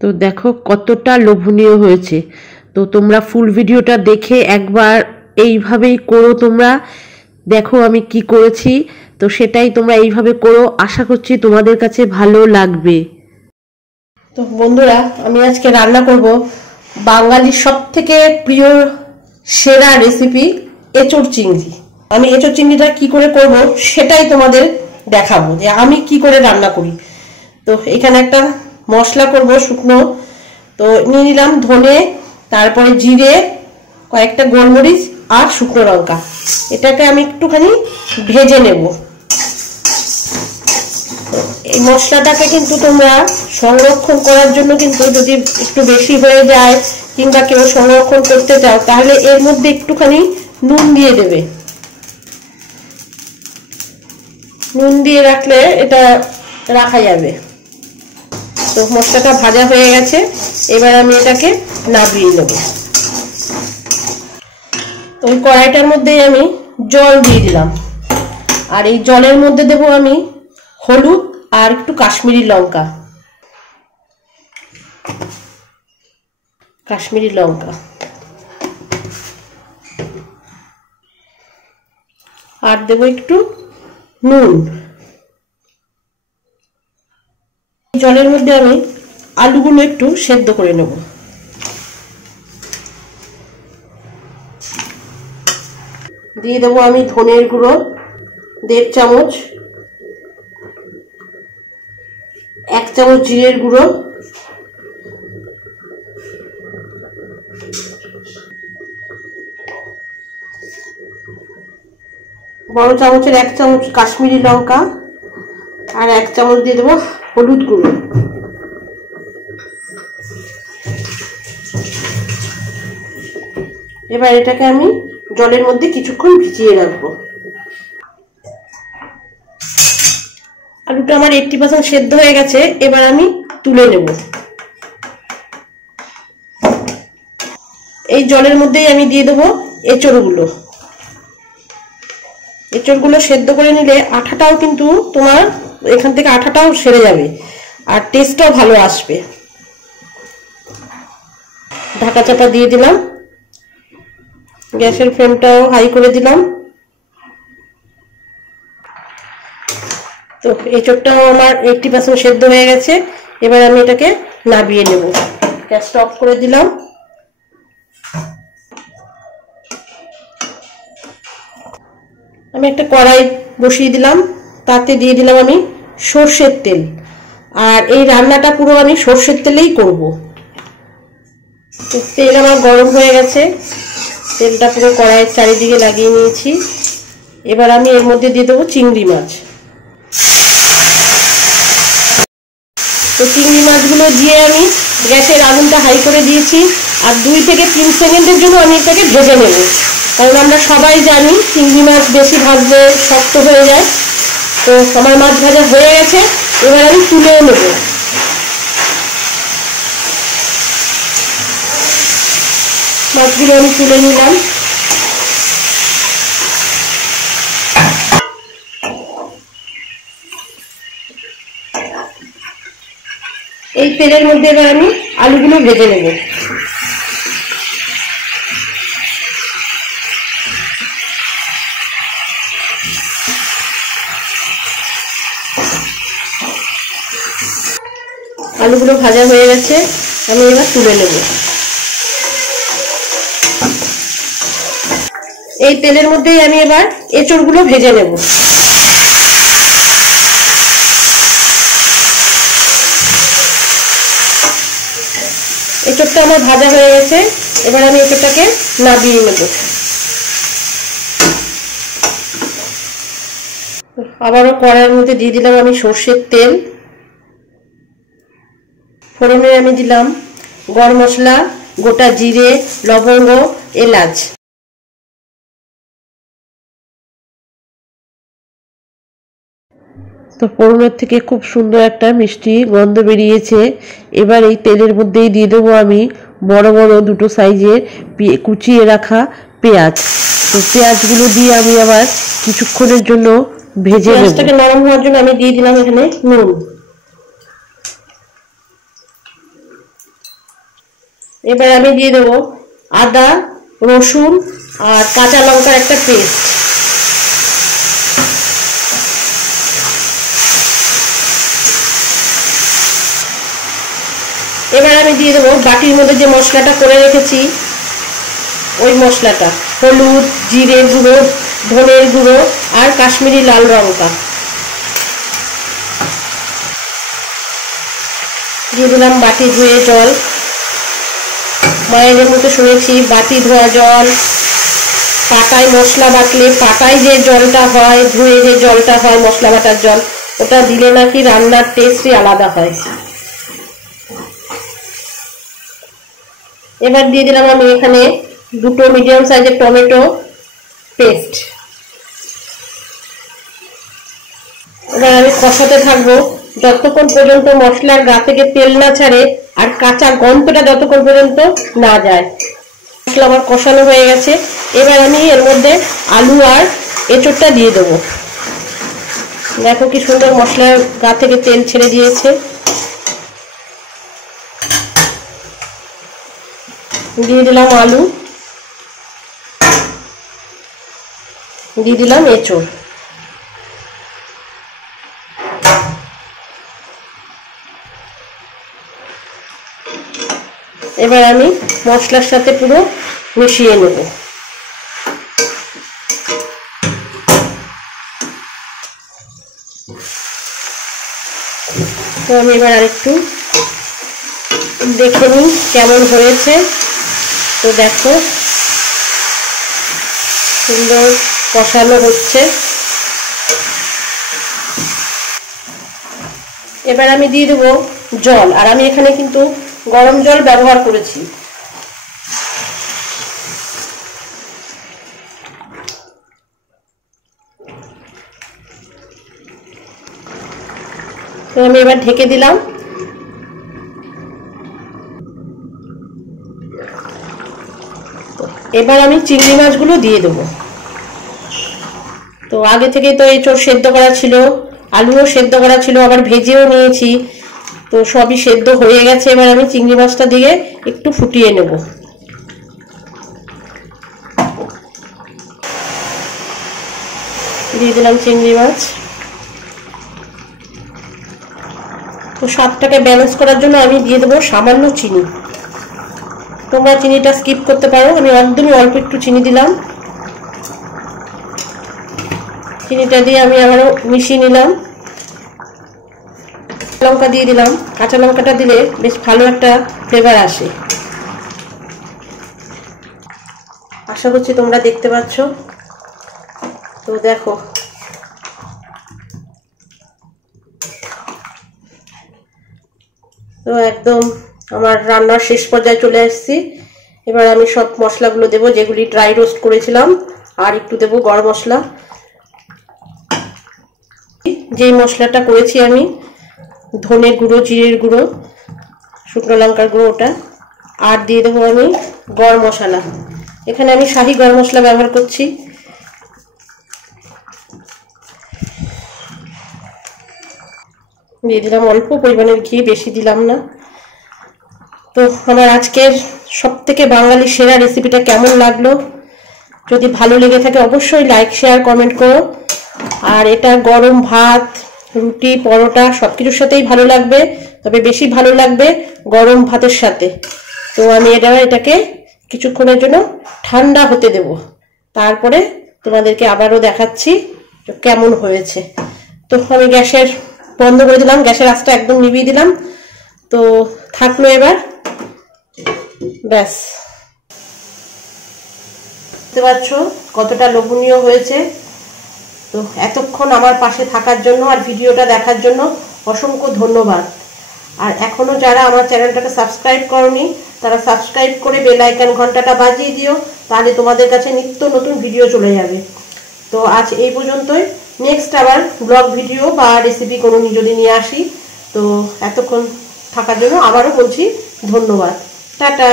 তো দেখো কতটা লোভনীয় হয়েছে। তো তোমরা ফুল ভিডিওটা দেখে একবার এইভাবেই করো। তোমরা দেখো আমি কি করেছি, তো সেটাই তোমরা এইভাবে করো। আশা করছি তোমাদের কাছে ভালো লাগবে। তো বন্ধুরা, আমি আজকে রান্না করব বাঙালির সব থেকে প্রিয় সেরা রেসিপি এঁচোড় চিংড়ি। আমি এঁচোড় চিংড়িটা কি করে করব সেটাই তোমাদের দেখাবো যে আমি কি করে রান্না করি। তো এখানে একটা মশলা করব শুকনো, তো নিয়ে নিলাম ধনে, তারপরে জিরে, কয়েকটা গোলমরিচ আর শুকনো লঙ্কা। এটাকে আমি একটুখানি ভেজে নেব। এই মশলাটাকে কিন্তু তোমরা সংরক্ষণ করার জন্য কিন্তু যদি একটু বেশি হয়ে যায় কিংবা কেউ সংরক্ষণ করতে চাও তাহলে এর মধ্যে একটুখানি নুন দিয়ে দেবে। নুন দিয়ে রাখলে এটা রাখা যাবে। তো মশলাটা ভাজা হয়ে গেছে, এবার আমি এটাকে নামিয়ে নেব। ওই কড়াইটার মধ্যে আমি জল দিয়ে দিলাম, আর এই জলের মধ্যে দেব আমি হলুদ আর একটু কাশ্মীরি লঙ্কা। আর দেব একটু নুন। জলের মধ্যে আমি আলুগুলো একটু সেদ্ধ করে নেব। দিয়ে দেবো আমি ধনের গুঁড়ো 1.5 চামচ, 1 চামচ জিরের গুঁড়ো, বড় চামচের 1 চামচ কাশ্মীরি লঙ্কা, আর 1 চামচ দিয়ে দেবো হলুদ গুঁড়ো। এবার এটাকে আমি জলের মধ্যে কিছুক্ষণ ভিজিয়ে রাখবো। আলুটা আমার 80% সেদ্ধ হয়ে গেছে, এবার আমি তুলে নেব। এই জলের মধ্যেই আমি দিয়ে দেবো এঁচোড়গুলো। এঁচোড়গুলো সেদ্ধ করে নিলে আঠাটাও কিন্তু তোমার এখান থেকে আঠাটাও সেরে যাবে আর টেস্টটাও ভালো আসবে। ঢাকা চাপা দিয়ে দিলাম, গ্যাসের ফ্লেমটাও হাই করে দিলাম। তো এঁচোড়টাও আমার 80% সেদ্ধ হয়ে গেছে, এবার আমি এটাকে নামিয়ে নেব। গ্যাসটা অফ করে দিলাম। আমি একটা কড়াই বসিয়ে দিলাম, তাতে দিয়ে দিলাম আমি সর্ষের তেল। আর এই রান্নাটা পুরো আমি সর্ষের তেলেই করব। তেল আমার গরম হয়ে গেছে, তেলটা পুরো কড়াইয়ের চারিদিকে লাগিয়ে নিয়েছি। এবার আমি এর মধ্যে দিয়ে দেবো চিংড়ি মাছ। তো চিংড়ি মাছগুলো দিয়ে আমি গ্যাসের আগুনটা হাই করে দিয়েছি, আর 2 থেকে 3 সেকেন্ডের জন্য আমি এটাকে ভেজে নেব। কারণ আমরা সবাই জানি চিংড়ি মাছ বেশি ভাজলে শক্ত হয়ে যায়। তো আমার মাছ ভাজা হয়ে গেছে, এবার আমি তুলে নেব। মাছগুলো আমি তুলে নিলাম। এই তেলের মধ্যে এবার আমি আলুগুলো ভেজে নেব। আলুগুলো ভাজা হয়ে গেছে, আমি এবার তুলে নেব। এই তেলের মধ্যেই আমি এবার এঁচোড়গুলো ভেজে নেব। এঁচোড়টা আমার ভাজা হয়ে গেছে, এবার আমি এঁচোড়টাকে নামিয়ে নেব। আবারও কড়াইয়ের মধ্যে দিয়ে দিলাম আমি সর্ষের তেল। ফোড়নে আমি দিলাম গরম মশলা, গোটা জিরে, লবঙ্গ, এলাচ। তো ফোড়নের থেকে খুব সুন্দর একটা মিষ্টি গন্ধ বেরিয়েছে। এবার এই তেলের মধ্যেই দিয়ে দেবো আমি বড় বড় 2 সাইজের কুচিয়ে রাখা পেঁয়াজ। তো পেঁয়াজগুলো দিয়ে আমি আবার কিছুক্ষণের জন্য ভেজে নেব। পেঁয়াজটাকে নরম হওয়ার জন্য আমি দিয়ে দিলাম এখানে নুন। 1 চামচ দিয়ে দিলাম হলুদ, 1 চামচ দিয়ে দিলাম কাশ্মীরি লঙ্কার গুঁড়ো, 1 চামচ দিয়ে দিলাম এবার আমি দিয়ে দেবো আদা, রসুন আর কাঁচা লঙ্কার একটা পেস্ট। এবার আমি দিয়ে দেবো বাটির মধ্যে যে মশলাটা করে রেখেছি ওই মশলাটা, হলুদ, জিরে গুঁড়ো, ধনের গুঁড়ো আর কাশ্মীরি লাল লঙ্কা দিয়ে দিলাম। বাটি ধুয়ে জল, মায়েদের মতো শুনেছি বাটি ধোয়া জল, পাটায় মশলা বাটলে পাটায় যে জলটা হয়, ধুয়ে যে জলটা হয় মশলা বাটার জল, ওটা দিলে নাকি রান্নার টেস্টই আলাদা হয়। এবার দিয়ে দিলাম আমি এখানে 2 মিডিয়াম সাইজের টমেটো পেস্ট। এবার আমি কষাতে থাকবো যতক্ষণ পর্যন্ত মশলার গা থেকে তেল না ছাড়ে আর কাঁচা গন্ধটা যতক্ষণ পর্যন্ত না যায়। মশলা আমার কষানো হয়ে গেছে। এবার আমি এর মধ্যে আলু আর এঁচোড়টা দিয়ে দেবো। দেখো কি সুন্দর মশলার গা থেকে তেল ছেড়ে দিয়েছে। দিয়ে দিলাম আলু, দিয়ে দিলাম এঁচোড়। এবার আমি মশলার সাথে পুরো মিশিয়ে নেব। তো আমি এবার আরেকটু দেখে নিই কেমন হয়েছে। তো দেখো সুন্দর কষানো হচ্ছে। এবার আমি দিয়ে দেবো জল, আর আমি এখানে কিন্তু গরম জল ব্যবহার করেছি। তো আমি এবার ঢেকে দিলাম। এবার আমি চিংড়ি মাছগুলো দিয়ে দেবো। তো আগে থেকেই তো এঁচোড় সেদ্ধ করা ছিল, আলুও সেদ্ধ করা ছিল, আবার ভেজেও নিয়েছি, তো সবই সেদ্ধ হয়ে গেছে। এবার আমি চিংড়ি মাছটা দিয়ে একটু ফুটিয়ে নেব। দিয়ে দিলাম চিংড়ি মাছ। তো স্বাদটাকে ব্যালেন্স করার জন্য আমি দিয়ে দেবো সামান্য চিনি। তোমরা চিনিটা স্কিপ করতে পারো, আমি একদমই অল্প একটু চিনি দিলাম। চিনিটা দিয়ে আমি আবারও মিশিয়ে নিলাম। লঙ্কা দিয়ে দিলাম, কাঁচা লঙ্কাটা দিলে বেশ ভালো একটা ফ্লেভার আসে। আশা করছি তোমরা দেখতে পাচ্ছ। তো দেখো তো একদম আমার রান্নার শেষ পর্যায়ে চলে আসছি। এবার আমি সব মশলাগুলো দেবো যেগুলি ড্রাই রোস্ট করেছিলাম, আর একটু দেবো গরম মশলা, যেই মশলাটা করেছি আমি, ধনে গুঁড়ো, জিরের গুঁড়ো, শুকনো লঙ্কার গুঁড়ো, ওটা। আর দিয়ে দেবো আমি গরম মশলা। এখানে আমি শাহি গরম মশলা ব্যবহার করছি। দিয়ে দিলাম অল্প পরিমাণের ঘি, বেশি দিলাম না। তো আমার আজকের সবথেকে বাঙালি সেরা রেসিপিটা কেমন লাগলো? যদি ভালো লেগে থাকে অবশ্যই লাইক, শেয়ার, কমেন্ট করো। আর এটা গরম ভাত, রুটি, পরোটা সব কিছুর সাথেই ভালো লাগবে, তবে বেশি ভালো লাগবে গরম ভাতের সাথে। তো আমি এটাকে কিছুক্ষণের জন্য ঠান্ডা হতে দেব, তারপরে তোমাদেরকে আবারও দেখাচ্ছি কেমন হয়েছে। তো আমি গ্যাসের বন্ধ করে দিলাম, গ্যাসের আঁচটা একদম নিভিয়ে দিলাম। তো থাকলো এবার, ব্যাস। বুঝতে পারছো কতটা লোভনীয় হয়েছে। তো এতক্ষণ আমার পাশে থাকার জন্য আর ভিডিওটা দেখার জন্য অসংখ্য ধন্যবাদ। আর এখনো যারা আমার চ্যানেলটাকে সাবস্ক্রাইব করনি তারা সাবস্ক্রাইব করে বেল আইকন ঘন্টাটা বাজিয়ে দিও, তাহলে তোমাদের কাছে নিত্য নতুন ভিডিও চলে যাবে। তো আজ এই পর্যন্তই। নেক্সট আবার ব্লগ ভিডিও বা রেসিপি কোনো যদি নিয়ে আসি। তো এতক্ষণ থাকার জন্য আবারও বলছি ধন্যবাদ। টাটা।